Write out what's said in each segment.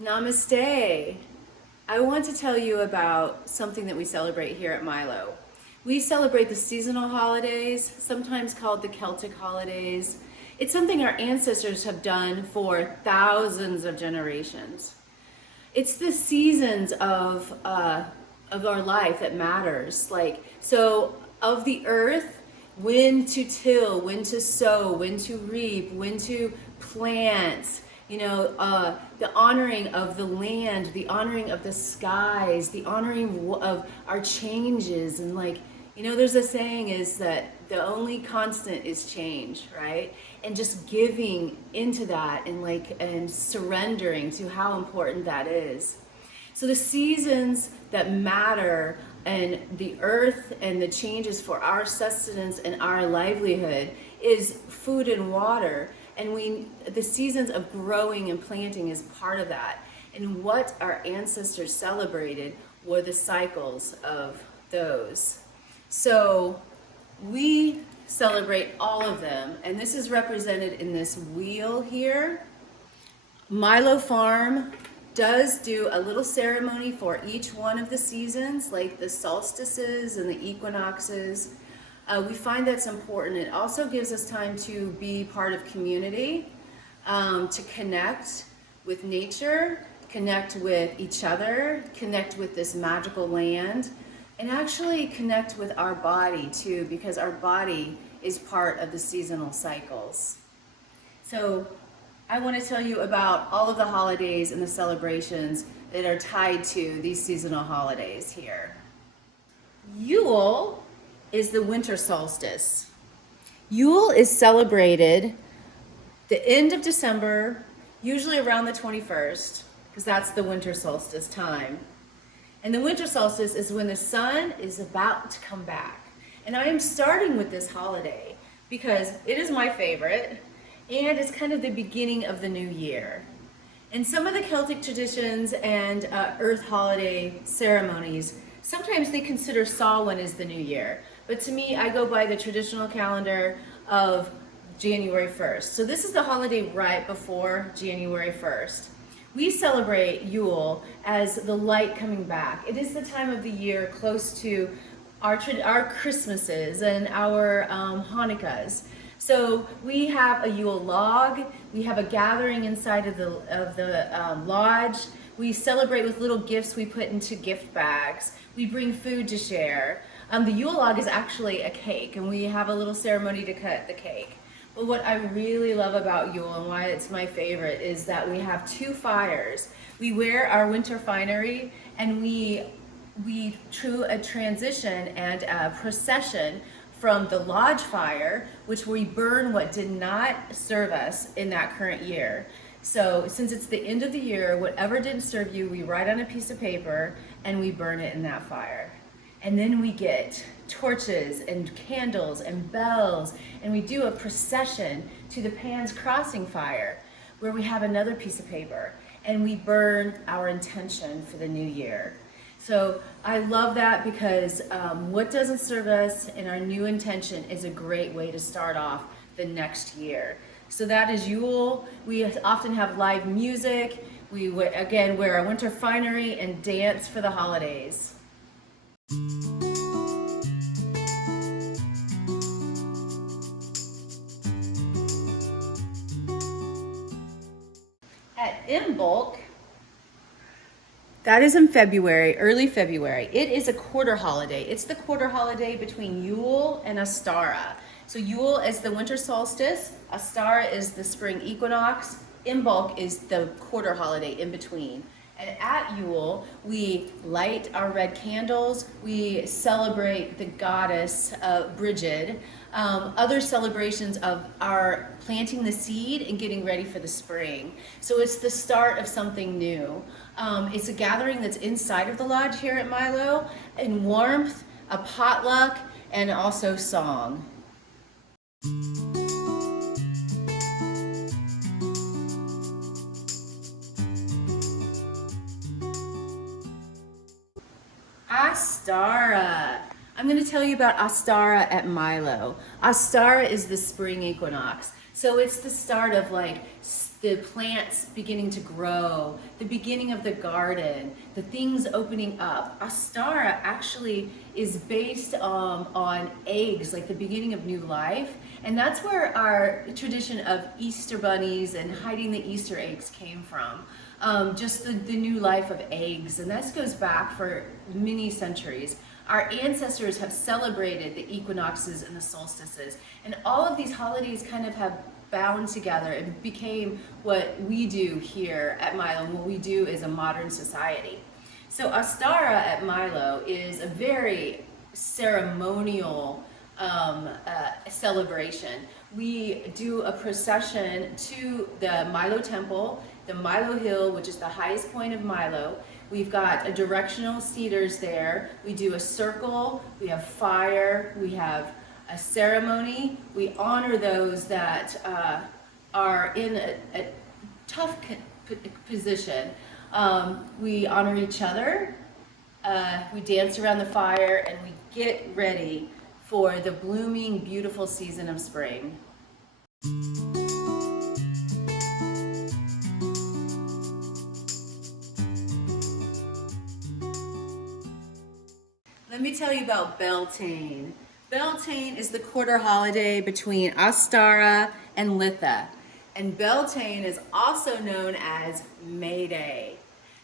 Namaste. I want to tell you about something that we celebrate here at Milo. We celebrate the seasonal holidays, sometimes called the Celtic holidays. It's something our ancestors have done for thousands of generations. It's the seasons of our life that matters. So of the earth, when to till, when to sow, when to reap, when to plant, the honoring of the land, the honoring of the skies, the honoring of our changes. And there's a saying is that the only constant is change, right? And just giving into that and surrendering to how important that is. So the seasons that matter and the earth and the changes for our sustenance and our livelihood is food and water. And the seasons of growing and planting is part of that. And what our ancestors celebrated were the cycles of those. So we celebrate all of them. And this is represented in this wheel here. Milo Farm does do a little ceremony for each one of the seasons, like the solstices and the equinoxes. We find that's important. It also gives us time to be part of community, to connect with nature, connect with each other, connect with this magical land, and actually connect with our body too, because our body is part of the seasonal cycles. So I want to tell you about all of the holidays and the celebrations that are tied to these seasonal holidays here. Yule is the winter solstice. Yule is celebrated the end of December, usually around the 21st, because that's the winter solstice time. And the winter solstice is when the sun is about to come back. And I am starting with this holiday because it is my favorite and it's kind of the beginning of the new year. And some of the Celtic traditions and earth holiday ceremonies, sometimes they consider Samhain as the new year. But to me, I go by the traditional calendar of January 1st. So this is the holiday right before January 1st. We celebrate Yule as the light coming back. It is the time of the year close to our Christmases and our Hanukkahs. So we have a Yule log. We have a gathering inside of the lodge. We celebrate with little gifts we put into gift bags. We bring food to share. The Yule log is actually a cake, and we have a little ceremony to cut the cake. But what I really love about Yule and why it's my favorite is that we have two fires. We wear our winter finery, and we do a transition and a procession from the lodge fire, which we burn what did not serve us in that current year. So since it's the end of the year, whatever didn't serve you, we write on a piece of paper and we burn it in that fire. And then we get torches and candles and bells, and we do a procession to the Pan's Crossing fire, where we have another piece of paper, and we burn our intention for the new year. So I love that because what doesn't serve us and our new intention is a great way to start off the next year. So that is Yule. We often have live music. We again wear our winter finery and dance for the holidays. At Imbolc, that is in February, early February. It is a quarter holiday. It's the quarter holiday between Yule and Ostara. So Yule is the winter solstice, Ostara is the spring equinox, Imbolc is the quarter holiday in between. And at Yule, we light our red candles, we celebrate the goddess Brigid, other celebrations of our planting the seed and getting ready for the spring. So it's the start of something new. It's a gathering that's inside of the lodge here at Milo, in warmth, a potluck, and also song. Ostara. I'm going to tell you about Ostara at Milo. Ostara is the spring equinox. So it's the start of the plants beginning to grow, the beginning of the garden, the things opening up. Ostara actually is based on eggs, like the beginning of new life. And that's where our tradition of Easter bunnies and hiding the Easter eggs came from. Just the new life of eggs. And this goes back for many centuries. Our ancestors have celebrated the equinoxes and the solstices. And all of these holidays kind of have bound together and became what we do here at Milo, and what we do as a modern society. So Ostara at Milo is a very ceremonial celebration. We do a procession to the Milo temple, the Milo Hill, which is the highest point of Milo. We've got a directional cedars there. We do a circle, we have fire, we have a ceremony. We honor those that are in a tough position. We honor each other. We dance around the fire, and we get ready for the blooming, beautiful season of spring. Let me tell you about Beltane. Beltane is the quarter holiday between Ostara and Litha. And Beltane is also known as May Day.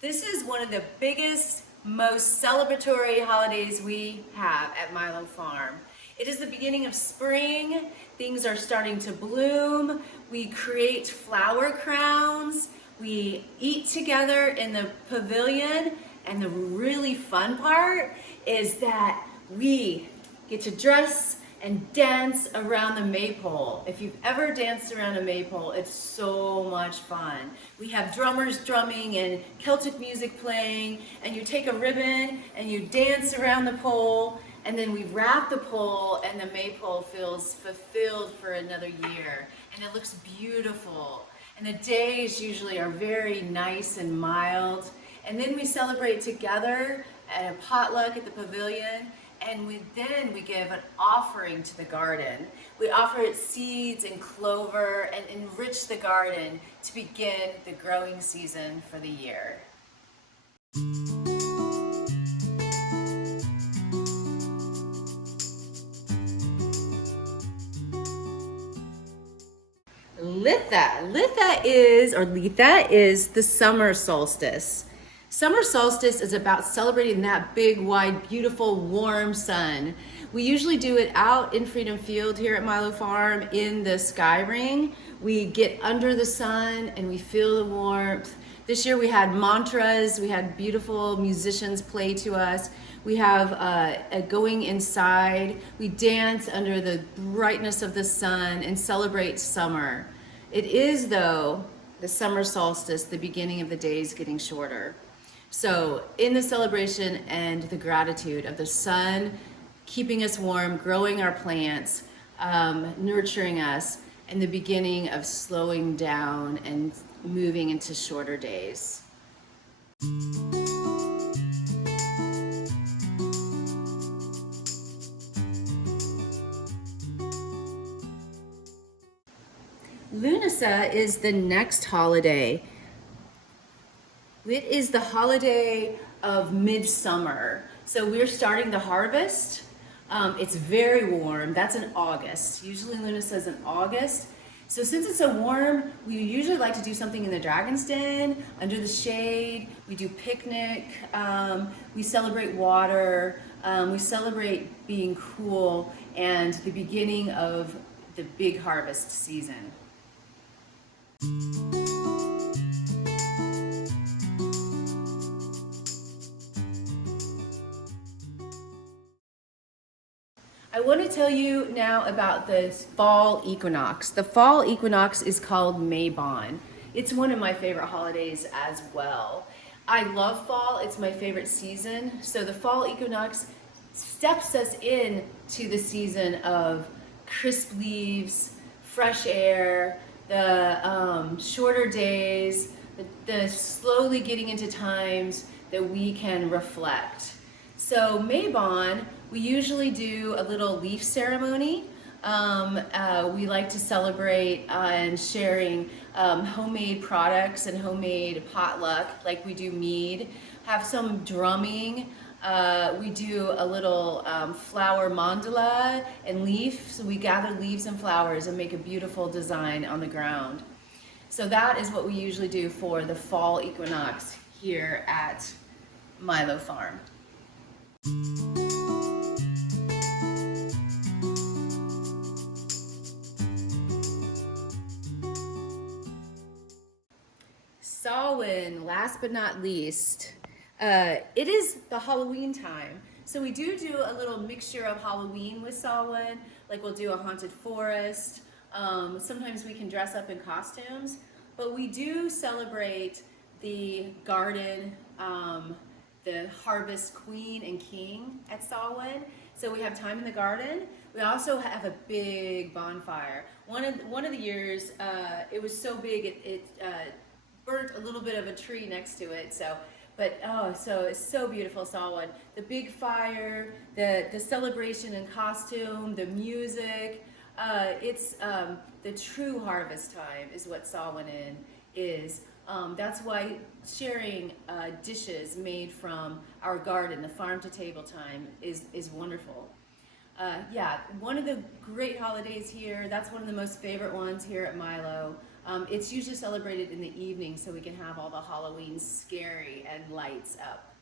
This is one of the biggest, most celebratory holidays we have at Milo Farm. It is the beginning of spring. Things are starting to bloom. We create flower crowns. We eat together in the pavilion. And the really fun part is that we get to dress and dance around the maypole. If you've ever danced around a maypole, it's so much fun. We have drummers drumming and Celtic music playing, and you take a ribbon and you dance around the pole, and then we wrap the pole, and the maypole feels fulfilled for another year, and it looks beautiful. And the days usually are very nice and mild, and then we celebrate together at a potluck at the pavilion. And then we give an offering to the garden. We offer it seeds and clover and enrich the garden to begin the growing season for the year. Litha is the summer solstice. Summer solstice is about celebrating that big, wide, beautiful, warm sun. We usually do it out in Freedom Field here at Milo Farm in the sky ring. We get under the sun and we feel the warmth. This year we had mantras, we had beautiful musicians play to us. We have a going inside. We dance under the brightness of the sun and celebrate summer. It is, though, the summer solstice, the beginning of the days getting shorter. So in the celebration and the gratitude of the sun keeping us warm, growing our plants, nurturing us, and the beginning of slowing down and moving into shorter days. Lunasa is the next holiday. It is the holiday of midsummer. So we're starting the harvest. It's very warm. That's in August. Usually Lunasa is in August. So since it's so warm, we usually like to do something in the Dragon's Den, under the shade. We do picnic. We celebrate water. We celebrate being cool and the beginning of the big harvest season. I want to tell you now about the fall equinox. The fall equinox is called Mabon. It's one of my favorite holidays as well. I love fall. It's my favorite season. So the fall equinox steps us in to the season of crisp leaves, fresh air, the shorter days, the slowly getting into times that we can reflect. So Mabon, we usually do a little leaf ceremony. We like to celebrate and sharing homemade products and homemade potluck, like we do mead, have some drumming. We do a little flower mandala and leaf, so we gather leaves and flowers and make a beautiful design on the ground. So that is what we usually do for the fall equinox here at Milo Farm. Samhain, last but not least, it is the Halloween time. So we do a little mixture of Halloween with Samhain, like we'll do a haunted forest. Sometimes we can dress up in costumes, but we do celebrate the garden, the harvest queen and king at Samhain. So we have time in the garden. We also have a big bonfire. One of the years, it was so big it burnt a little bit of a tree next to it. So it's so beautiful, Samhain. The big fire, the celebration and costume, the music. It's the true harvest time is what Samhain is. That's why sharing dishes made from our garden, the farm to table time, is wonderful. Yeah, one of the great holidays here, that's one of the most favorite ones here at Milo. It's usually celebrated in the evening so we can have all the Halloween scary and lights up.